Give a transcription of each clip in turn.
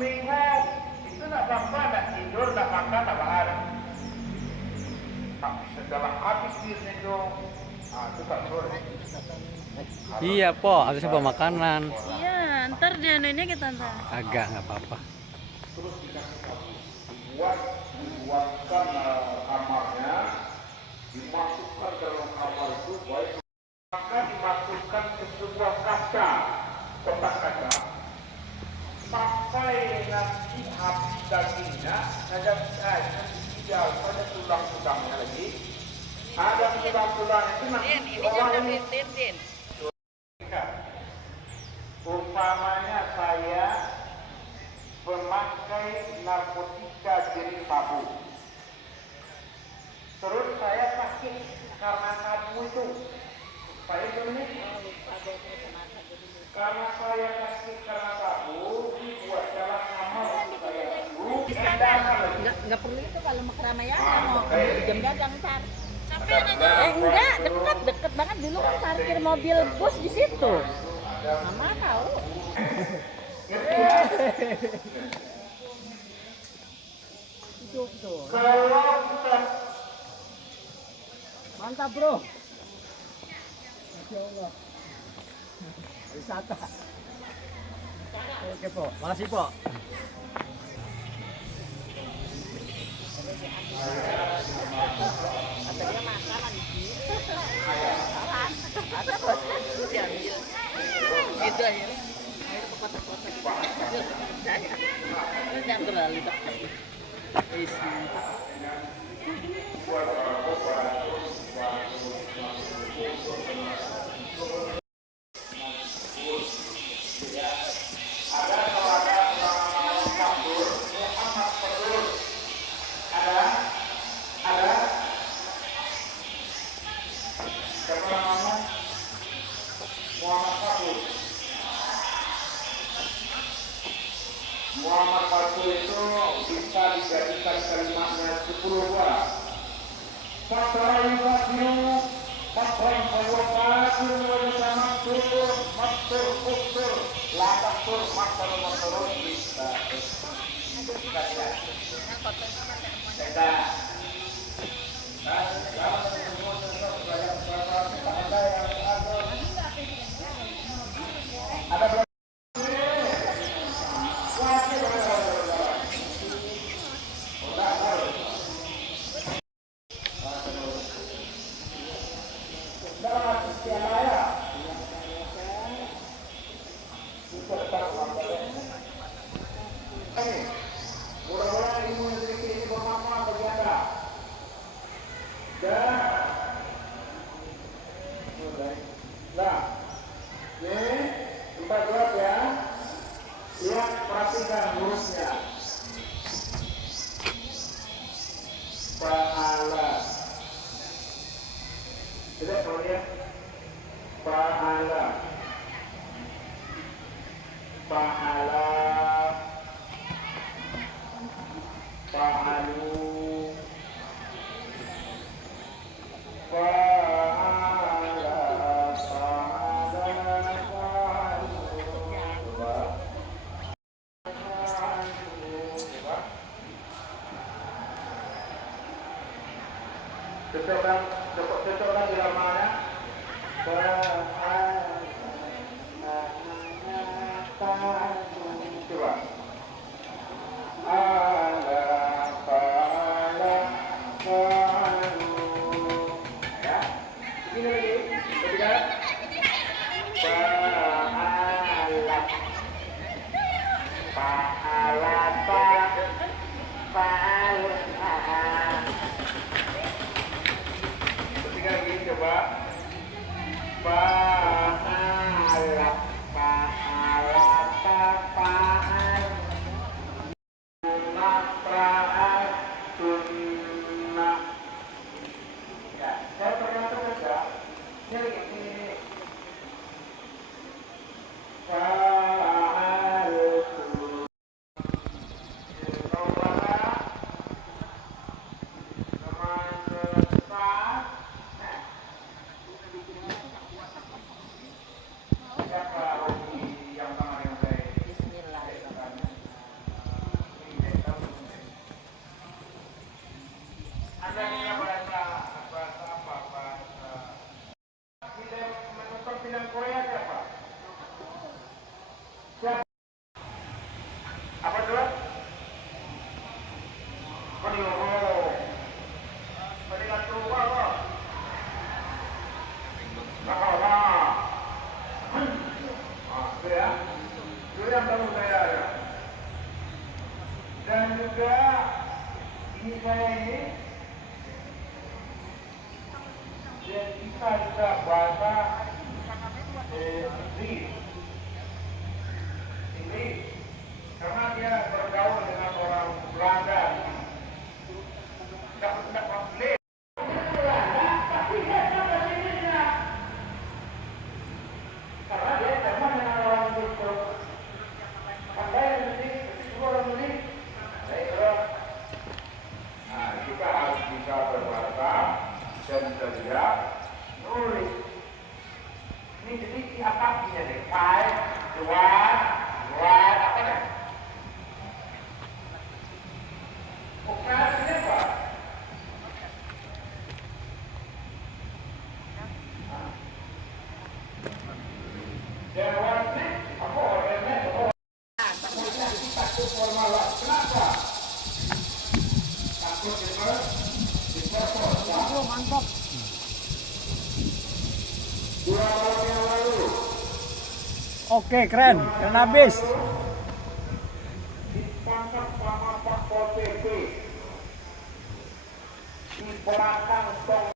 seminggu itu nggak apa-apa, nggak tidur, nggak makan, nggak bahar. Tapi setelah habis itu, itu tak boleh. Iya po, harusnya bawa makanan. Iya, ntar dia anuinnya kita ntar. Agak nggak apa-apa. Terus dikasih tahu, dibuatkan kamarnya, dimasukkan dalam kamar itu, baik maka dimasukkan ke sebuah kaca, kotak kaca, sampai nanti habis dagingnya, ada tinggal pada tulang-tulangnya lagi, ada tulang-tulang itu nanti orang ini. Umpamanya saya pemakai narkotika jenis sabu, terus saya sakit karena sabu itu, saya gimana? Karena saya sakit karena sabu, dibuat jalan kamar untuk saya dulu. Nggak perlu itu kalau mau keramaian mau jam dagang ntar. Tapi anaknya Enggak, deket banget dulu kan parkir mobil bus di situ. Mama tahu. Itu tuh. Mantap bro. Masya Allah. Wisata. Oke po, makasih po. Katanya makanan ada bos diambil gitu akhirnya ke kotak-kotak jangan terlalu tak isi Muhammad Fatul itu bisa dijadikan kalimatnya 10 suara. Fatran Fatiru, Fatran Fawwakatu, Wajah Maksur, Maksur, Kusur, Lakaksur, Maksur, Maksur, bisa. Ada mudah-mudahan ilmu yang sedikit ini bermanfaat bagi Anda. Dan nah, ini kita buat ya. Lihat, perhatikan hurufnya. Pahala. Tidak kalau lihat pahala. Pahala. Pahalu. Cocokkan di lamanya. Coba. yang tahu saya ya. Dan juga ini saya ini dia bisa juga bahasa Inggris karena dia bergaul dengan orang Belanda. Tidak konflik. Karena dia teman dengan orang itu. Pandai musik, orang musik. Saya kira, kita harus bisa berbahasa dan juga nulis. Ini jadi siapanya deh, five, dua, apa dah? Operasinya apa? Jawabnya apa orangnya? Takut formal. Kenapa? Takut mantap. 2 tahun yang lalu. Oke, keren habis. Ditangkap sama Pak PP di belakang tong.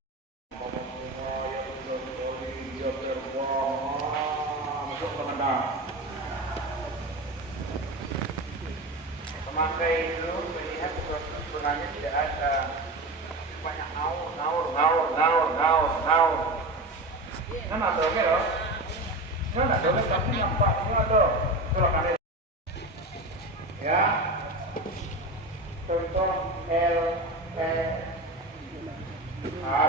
Masuk pengendang. Pemakai itu melihat sebenarnya tidak ada banyak ngaur. Kan ada oke loh. Kan ada oke tapi nampaknya ada. Silakan. Ya. Contoh L E A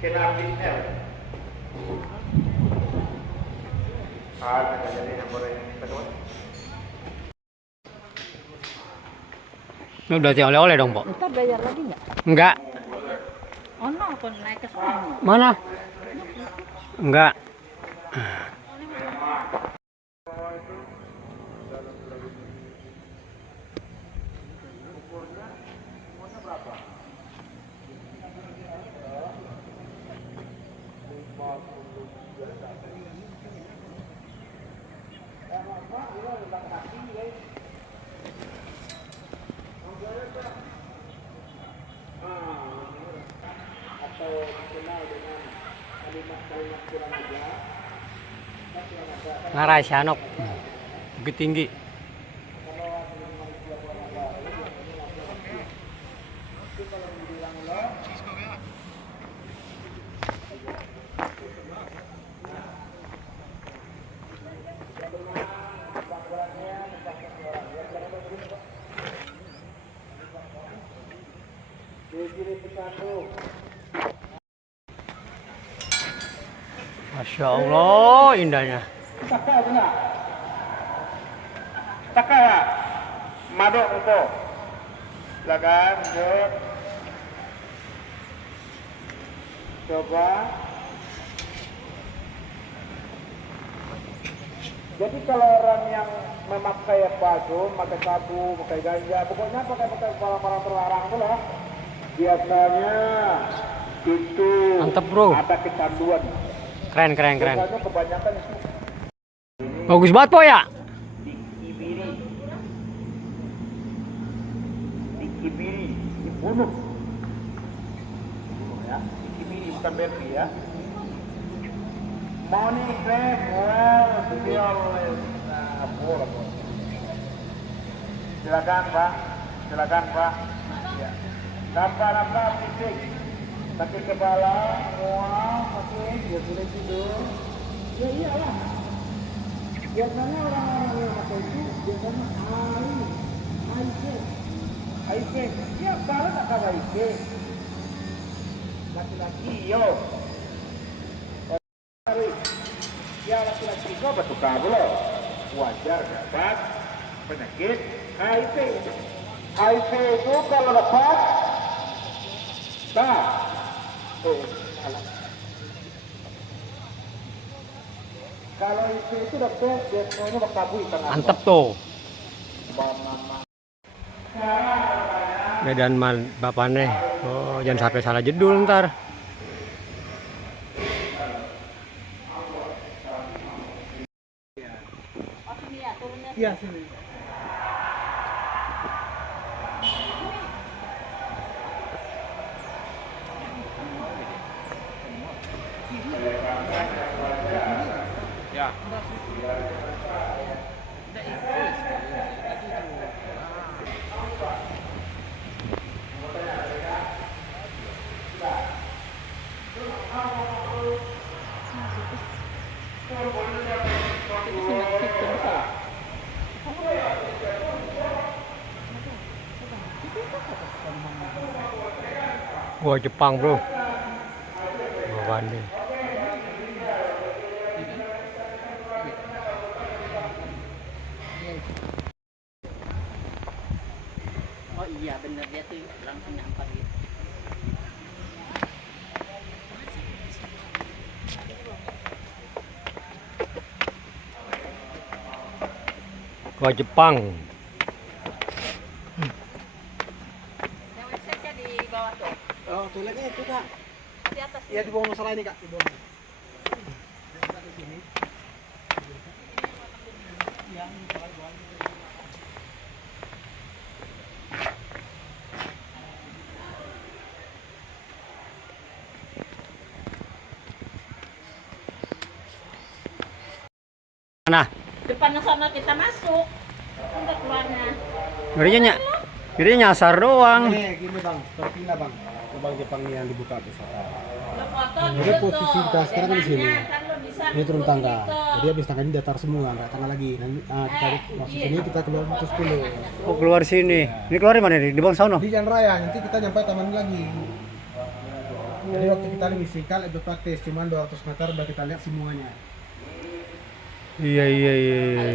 kenapa L? Ada jadi nomor yang kedua. Ini udah oleh-oleh dong, Pak. Ntar bayar lagi nggak? Enggak. Oh no, aku naik ke sana. Mana? Enggak. Atau dikenal dengan kalimat-kalimat kurang ajar. Ngarai Sanok. Bukit Tinggi. Masya Allah, indahnya. Takah benar. Takah. Madok itu. Silakan, yuk. Coba. Jadi kalau orang yang memakai baju, pakai sabu, pakai ganja, pokoknya pakai barang-barang terlarang itu lah. Biasanya itu Mantap, bro. ada kecanduan. Keren. Biasanya kebanyakan itu Bagus banget, Po ya. dikibiri, dibunuh ya, dikibiri bukan berarti ya. Mau nih krem, beliau boleh. Silakan Pak. Ya. Nampak fisik, sakit kepala, mual, sakit, dia boleh tidur. Ya iyalah. Biasanya orang-orang yang pakai itu biasanya HIV. Ya kalau tak kalah HIV. Laki-laki yo. Ya laki-laki itu apa tuh kabel? Wajar dapat penyakit HIV. HIV itu kalau dapat, kalau itu dokter biasanya berkabui karena Mantep tuh. Medan mal bapaknya. Oh, jangan sampai salah jedul ntar. Iya sini. Ya. Gua Jepang, bro. Gua Bandung. Oh iya bener dia tuh langsung nyampar gitu. Gua Jepang. Yang websitenya di bawah tuh. Oh, toiletnya itu kak. Di atas. Iya di bawah masalah ini kak. Di bawah. Mana? Depan sana kita masuk. Enggak keluarnya. Ngerinya nyasar doang. Gini bang, seperti ini bang. Lubang Jepang ini yang dibuka tuh. Lo foto Jadi dulu posisi tuh. kita sekarang di sini. Kan lo bisa Ini turun tangga. gitu. Jadi habis tangga ini datar semua, nggak tangga lagi. Nanti kita masuk sini kita keluar terus dulu. Oh, keluar sini. Ini keluar di mana nih? Di bawah sono. Di jalan raya, nanti kita nyampe taman lagi. Jadi waktu kita lebih singkat, lebih praktis, cuman 200 meter udah kita lihat semuanya. Iya.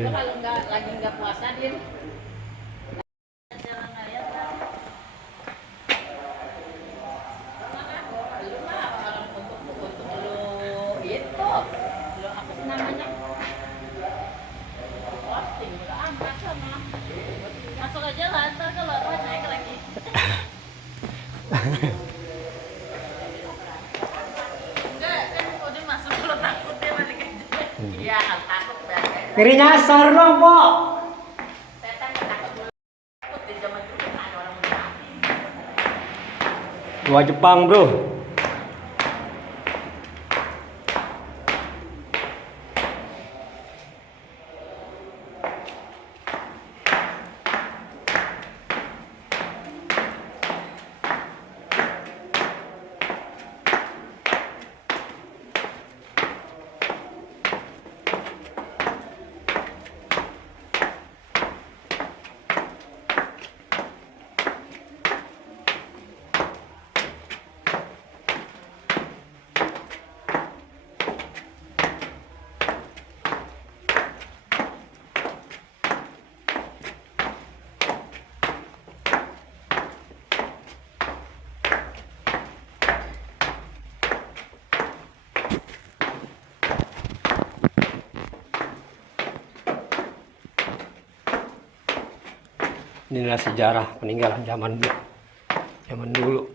Kalau nggak lagi nggak puasa din. Jalan raya kan. Lu mah orang untuk lu itu. Lu apa sih namanya? Posting udah angkat sama. Masuk aja lah, ntar kalau apa naik lagi. Enggak, kan udah masuk kalau takut dia balik aja. Iya, takut dah. Ngeri nyasar dong, Po. Setan takut dulu. Takut di zaman dulu kan ada orang mati. Gua Jepang, bro. Inilah sejarah peninggalan zaman dulu.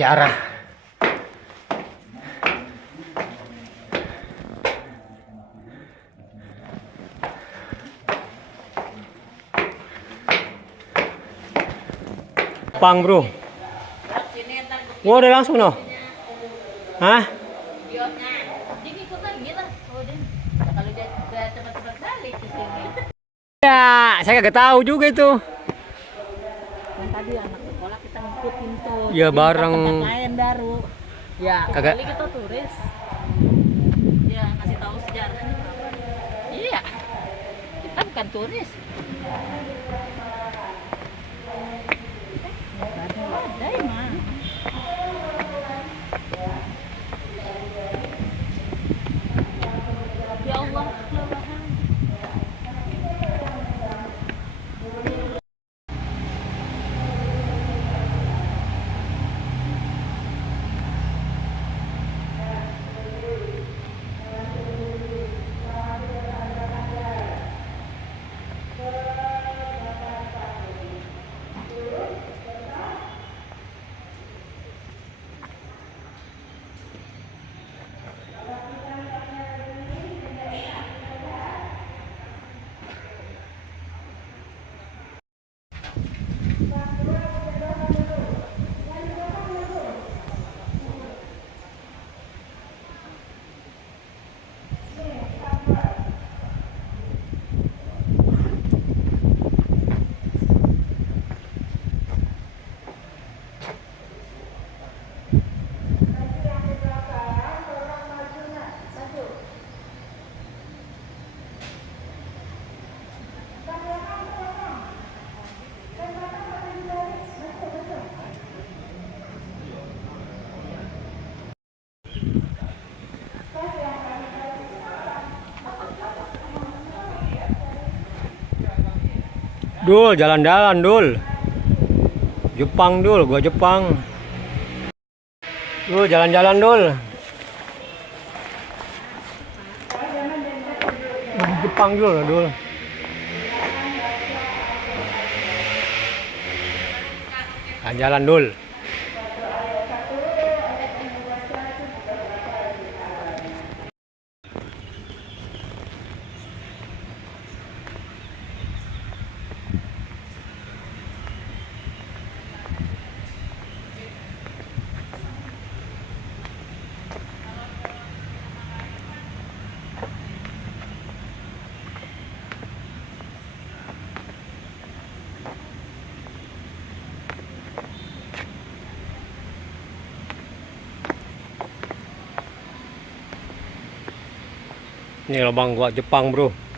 sejarah. Jepang bro. Sini ntar Wah udah langsung no. Hah? videonya. Dia ikutan gitu. Oh, dia. Nah, kalau dia udah cepat-cepat balik ke sini. Ya, saya kagak tahu juga itu. Kan tadi anak sekolah kita ngikutin tuh. Ya, Jadi bareng. kita tempat lain baru. Ya, Kagak. kali kita turis. Ya, ngasih tahu sejarahnya. Iya. Kita bukan turis. Ada emang. Ya Allah, kelelahan. Dul, jalan-jalan Dul. Jepang Dul, gua Jepang. Dul, jalan-jalan Dul. Di Jepang Dul, Dul. Jalan Dul. Ini lubang gua Jepang bro.